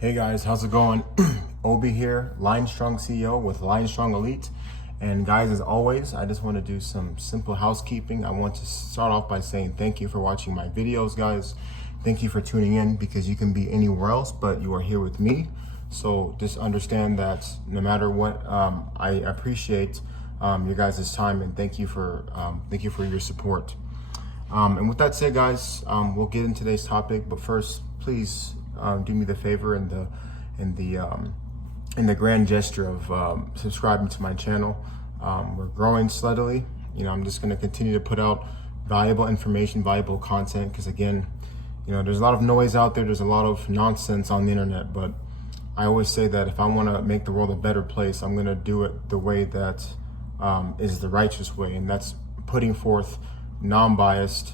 Hey guys, how's it going? Obi here, Lion Strong CEO with Lion Strong Elite. And guys, as always, I just want to do some simple housekeeping. I want to start off by saying thank you for watching my videos, guys. Thank you for tuning in, because you can be anywhere else, but you are here with me. So just understand that no matter what, I appreciate your guys' time, and thank you for your support. And with that said, guys, we'll get into today's topic. But first, please do me the favor and the grand gesture of subscribing to my channel. We're growing steadily. I'm just going to continue to put out valuable information, valuable content, because again, there's a lot of noise out there. There's a lot of nonsense on the internet, but I always say that if I want to make the world a better place, I'm going to do it the way that is the righteous way, and that's putting forth non-biased,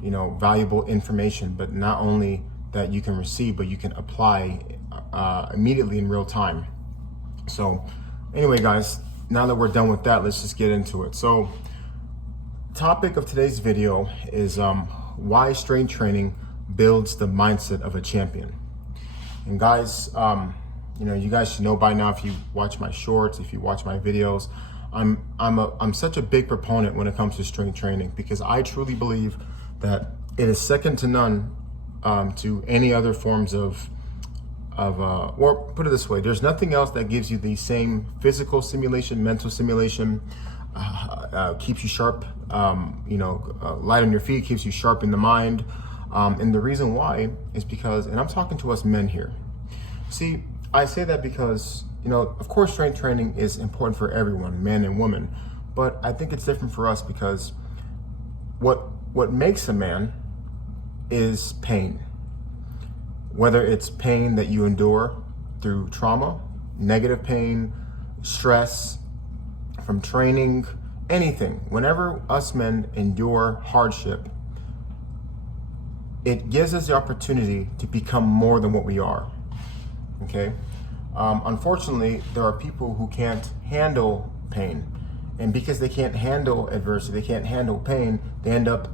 valuable information, but not only that you can receive, but you can apply immediately in real time. So anyway, guys, now that we're done with that, let's just get into it. So topic of today's video is why strength training builds the mindset of a champion. And guys, you guys should know by now, if you watch my shorts, if you watch my videos, I'm such a big proponent when it comes to strength training, because I truly believe that it is second to none to any other forms of or put it this way, there's nothing else that gives you the same physical stimulation, mental stimulation, keeps you sharp, light on your feet, keeps you sharp in the mind. And the reason why is because, and I'm talking to us men here. See, I say that because, of course, strength training is important for everyone, men and women, but I think it's different for us because what makes a man is pain. Whether it's pain that you endure through trauma, negative pain, stress, from training, anything. Whenever us men endure hardship, it gives us the opportunity to become more than what we are, okay? Unfortunately, there are people who can't handle pain. And because they can't handle adversity, they can't handle pain, they end up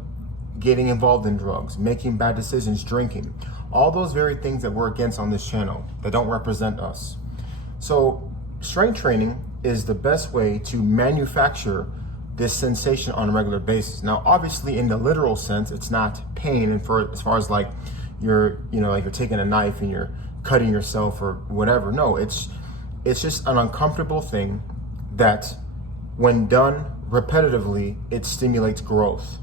getting involved in drugs, making bad decisions, drinking. All those very things that we're against on this channel that don't represent us. So strength training is the best way to manufacture this sensation on a regular basis. Now, obviously, in the literal sense, it's not pain. And as far as like you're taking a knife and you're cutting yourself or whatever. No, it's just an uncomfortable thing that, when done repetitively, it stimulates growth.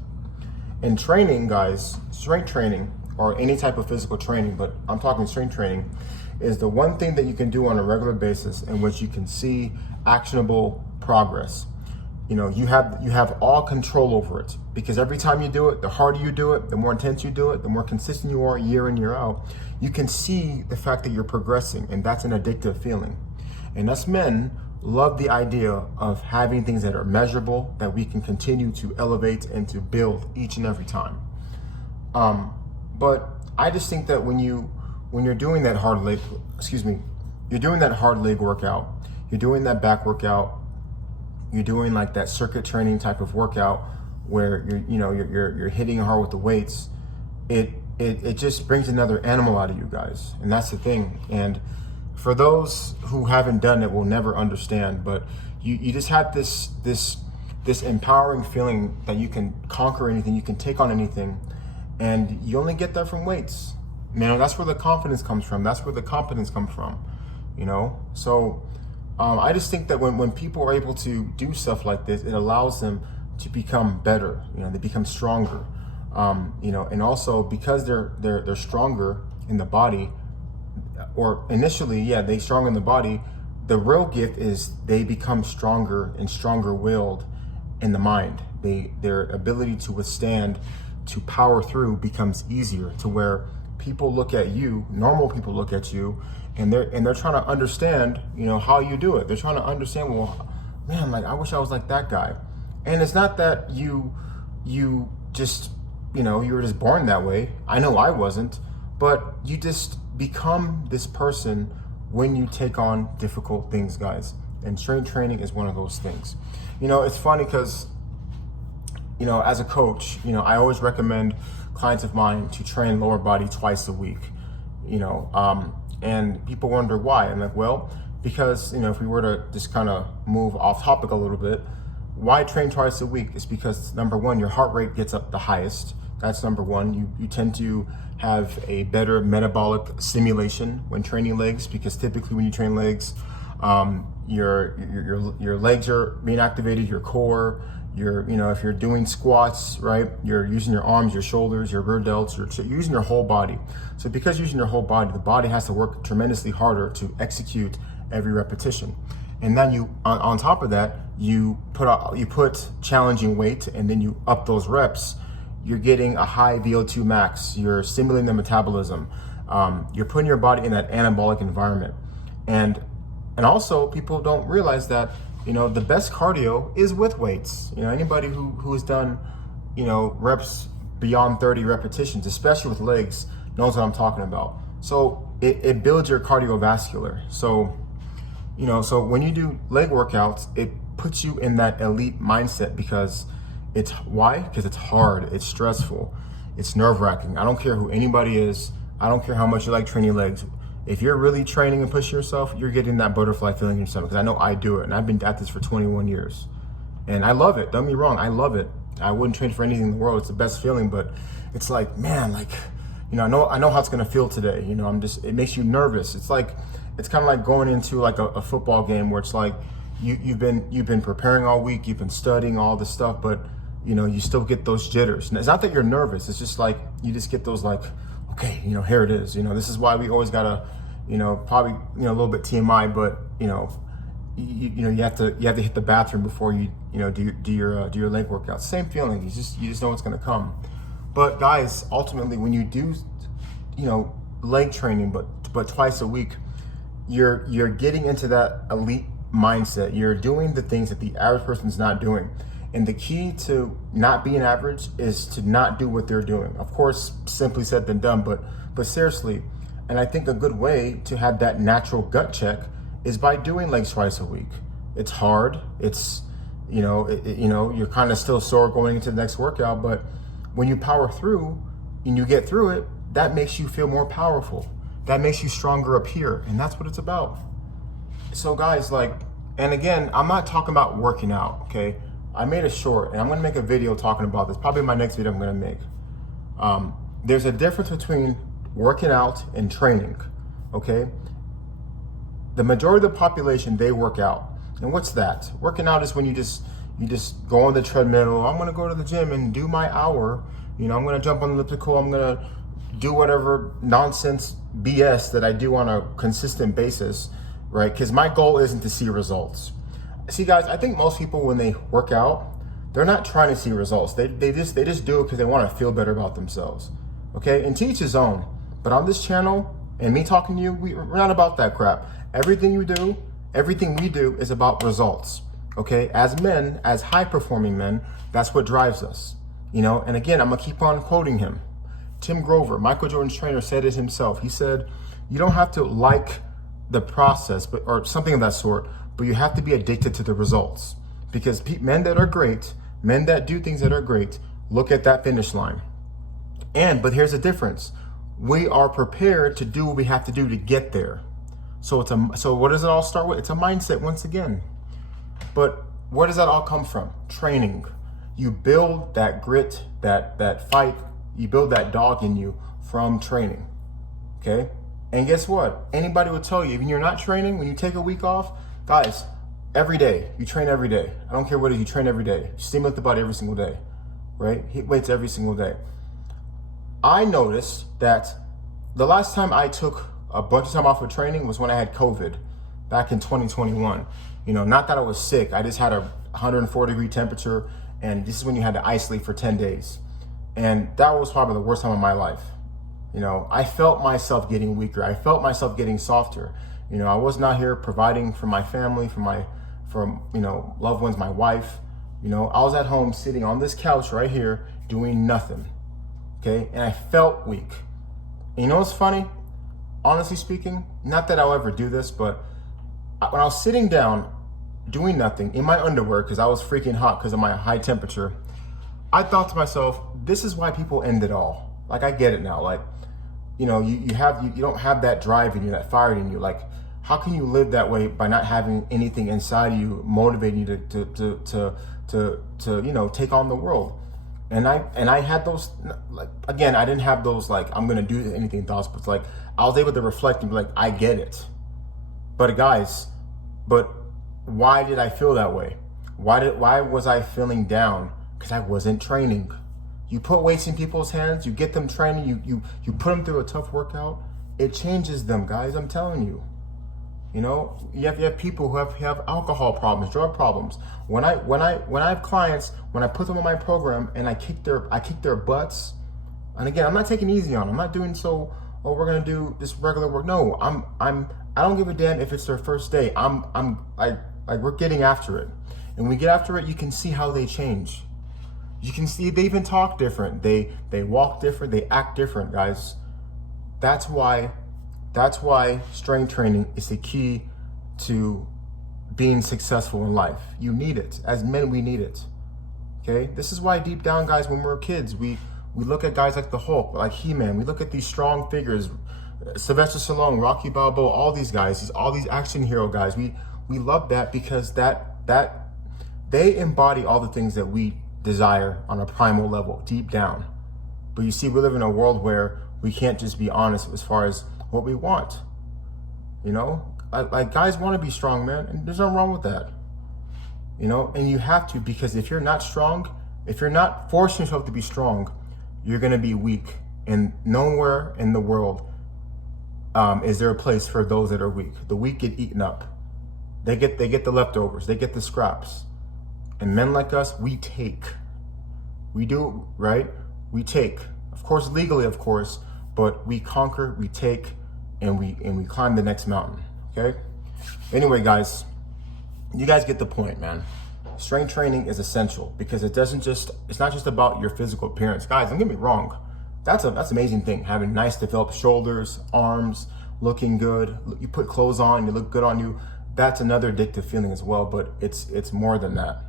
In training, guys, strength training, or any type of physical training, but I'm talking strength training, is the one thing that you can do on a regular basis in which you can see actionable progress. You have all control over it, because every time you do it, the harder you do it, the more intense you do it, the more consistent you are year in, year out, you can see the fact that you're progressing, and that's an addictive feeling. And us men love the idea of having things that are measurable, that we can continue to elevate and to build each and every time. But I just think that when you're doing that you're doing that hard leg workout, you're doing that back workout, you're doing like that circuit training type of workout where you're hitting hard with the weights, it just brings another animal out of you guys. And that's the thing. And for those who haven't done it will never understand, but you just have this empowering feeling that you can conquer anything, you can take on anything, and you only get that from weights. That's where the confidence comes from. That's where the competence comes from, So I just think that when people are able to do stuff like this, it allows them to become better. They become stronger. And also because they're stronger in the body, or initially, they're strong in the body. The real gift is they become stronger and stronger willed in the mind. Their ability to withstand, to power through, becomes easier, to where people look at you, normal people look at you, and they're trying to understand, how you do it. They're trying to understand, well, man, like, I wish I was like that guy. And it's not that you just, you were just born that way. I know I wasn't, but you just become this person when you take on difficult things, guys. And strength training is one of those things. It's funny because, as a coach, I always recommend clients of mine to train lower body twice a week. And people wonder why. I'm like, well, because, if we were to just kind of move off topic a little bit, why train twice a week? Is because number one, your heart rate gets up the highest. That's number one. You tend to have a better metabolic stimulation when training legs, because typically when you train legs, your legs are being activated, your core, if you're doing squats, right, you're using your arms, your shoulders, your rear delts, you're using your whole body. So because you're using your whole body, the body has to work tremendously harder to execute every repetition. And then you, on top of that, you put challenging weight, and then you up those reps. You're getting a high VO2 max. You're stimulating the metabolism. You're putting your body in that anabolic environment. And also, people don't realize that, the best cardio is with weights. Anybody who has done, reps beyond 30 repetitions, especially with legs, knows what I'm talking about. So it builds your cardiovascular. So, so when you do leg workouts, it puts you in that elite mindset, because because it's hard, it's stressful, it's nerve-wracking. I don't care who anybody is. I don't care how much you like training legs. If you're really training and pushing yourself, you're getting that butterfly feeling in your stomach, because I know I do it, and I've been at this for 21 years. And I love it, don't get me wrong, I love it. I wouldn't train for anything in the world, it's the best feeling, but it's like, man, I know how it's gonna feel today. It makes you nervous. It's kind of like going into like a football game where it's like, you've been preparing all week, you've been studying all this stuff, but you still get those jitters. And it's not that you're nervous, it's just like, you just get those like, okay, here it is. This is why we always gotta, probably, a little bit TMI, but you have to hit the bathroom before you do your leg workout. Same feeling. You just know what's gonna come. But guys, ultimately, when you do, leg training, but twice a week, you're getting into that elite mindset. You're doing the things that the average person's not doing. And the key to not being average is to not do what they're doing. Of course, simply said than done, but seriously. And I think a good way to have that natural gut check is by doing legs twice a week. It's hard. It's, you're kind of still sore going into the next workout, but when you power through and you get through it, that makes you feel more powerful. That makes you stronger up here. And that's what it's about. So guys, and again, I'm not talking about working out, okay? I made a short, and I'm gonna make a video talking about this, probably my next video I'm gonna make. There's a difference between working out and training, okay? The majority of the population, they work out. And what's that? Working out is when you just go on the treadmill. I'm gonna go to the gym and do my hour. I'm gonna jump on the elliptical. I'm gonna do whatever nonsense BS that I do on a consistent basis, right? Because my goal isn't to see results. See guys, I think most people when they work out, they're not trying to see results. They just do it because they want to feel better about themselves. Okay, and to each his own. But on this channel, and me talking to you, we're not about that crap. Everything we do is about results. Okay, as men, as high performing men, that's what drives us. And again, I'm gonna keep on quoting him. Tim Grover, Michael Jordan's trainer, said it himself. He said, you don't have to like the process, or something of that sort, but you have to be addicted to the results, because men that are great, men that do things that are great, look at that finish line. But here's the difference. We are prepared to do what we have to do to get there. So what does it all start with? It's a mindset once again. But where does that all come from? Training. You build that grit, that fight, you build that dog in you from training. Okay? And guess what? Anybody will tell you, when you're not training, when you take a week off, guys, every day, you train every day. I don't care what it is, you train every day. You stimulate the body every single day, right? Hit weights every single day. I noticed that the last time I took a bunch of time off of training was when I had COVID back in 2021. Not that I was sick, I just had a 104-degree temperature, and this is when you had to isolate for 10 days. And that was probably the worst time of my life. I felt myself getting weaker. I felt myself getting softer. I was not here providing for my family, for loved ones, my wife. I was at home sitting on this couch right here doing nothing. Okay, and I felt weak. And what's funny? Honestly speaking, not that I'll ever do this, but when I was sitting down doing nothing in my underwear because I was freaking hot because of my high temperature, I thought to myself, this is why people end it all. I get it now. you know, you don't have that drive in you, that fire in you. Like, how can you live that way by not having anything inside of you motivating you to you know, take on the world? And I had those, like, again, I didn't have those like I'm gonna do anything thoughts, but like I was able to reflect and be like, I get it. But guys, why did I feel that way? Why was I feeling down? Because I wasn't training. You put weights in people's hands, you get them training, you put them through a tough workout, it changes them, guys. I'm telling you. You know, you have people who have alcohol problems, drug problems. When I have clients, when I put them on my program and I kick their butts, and again, I'm not taking it easy on them. I'm not doing so, oh, we're gonna do this regular work. No, I don't give a damn if it's their first day. Like we're getting after it. And when we get after it, you can see how they change. You can see they even talk different. They walk different, they act different, guys. That's why strength training is the key to being successful in life. You need it. As men, we need it. Okay? This is why deep down, guys, when we're kids, we look at guys like the Hulk, like He-Man. We look at these strong figures, Sylvester Stallone, Rocky Balboa, all these guys, all these action hero guys. We love that because that they embody all the things that we desire on a primal level, deep down. But you see, we live in a world where we can't just be honest as far as what we want. You know, like guys want to be strong, man, and there's nothing wrong with that. You know, and you have to, because if you're not strong, if you're not forcing yourself to be strong, you're going to be weak. And nowhere in the world is there a place for those that are weak. The weak get eaten up. They get the leftovers. They get the scraps. And men like us, we take. We do, right? We take. Of course, legally, of course, but we conquer, we take, and we climb the next mountain, okay? Anyway, guys, you guys get the point, man. Strength training is essential because it's not just about your physical appearance. Guys, don't get me wrong. That's an amazing thing, having nice developed shoulders, arms, looking good. You put clothes on, you look good on you. That's another addictive feeling as well, but it's more than that.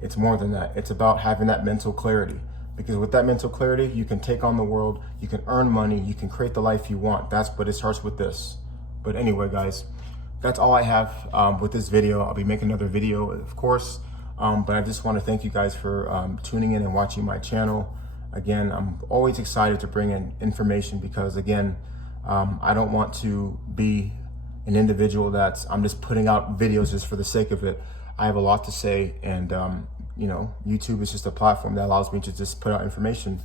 It's more than that. It's about having that mental clarity. Because with that mental clarity, you can take on the world, you can earn money, you can create the life you want. But it starts with this. But anyway, guys, that's all I have with this video. I'll be making another video, of course. But I just want to thank you guys for tuning in and watching my channel. Again, I'm always excited to bring in information because, again, I don't want to be an individual I'm just putting out videos just for the sake of it. I have a lot to say, and you know, YouTube is just a platform that allows me to just put out information.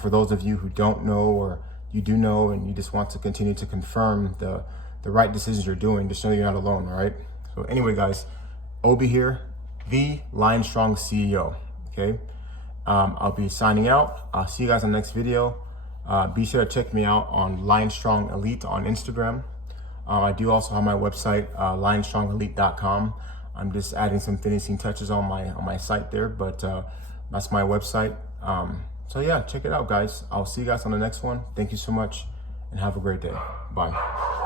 For those of you who don't know, or you do know, and you just want to continue to confirm the right decisions you're doing, just know you're not alone, all right? So anyway, guys, Obi here, the Lion Strong CEO, okay? I'll be signing out. I'll see you guys on the next video. Be sure to check me out on Lion Strong Elite on Instagram. I do also have my website, lionstrongelite.com. I'm just adding some finishing touches on my site there, but that's my website. So yeah, check it out, guys. I'll see you guys on the next one. Thank you so much, and have a great day. Bye.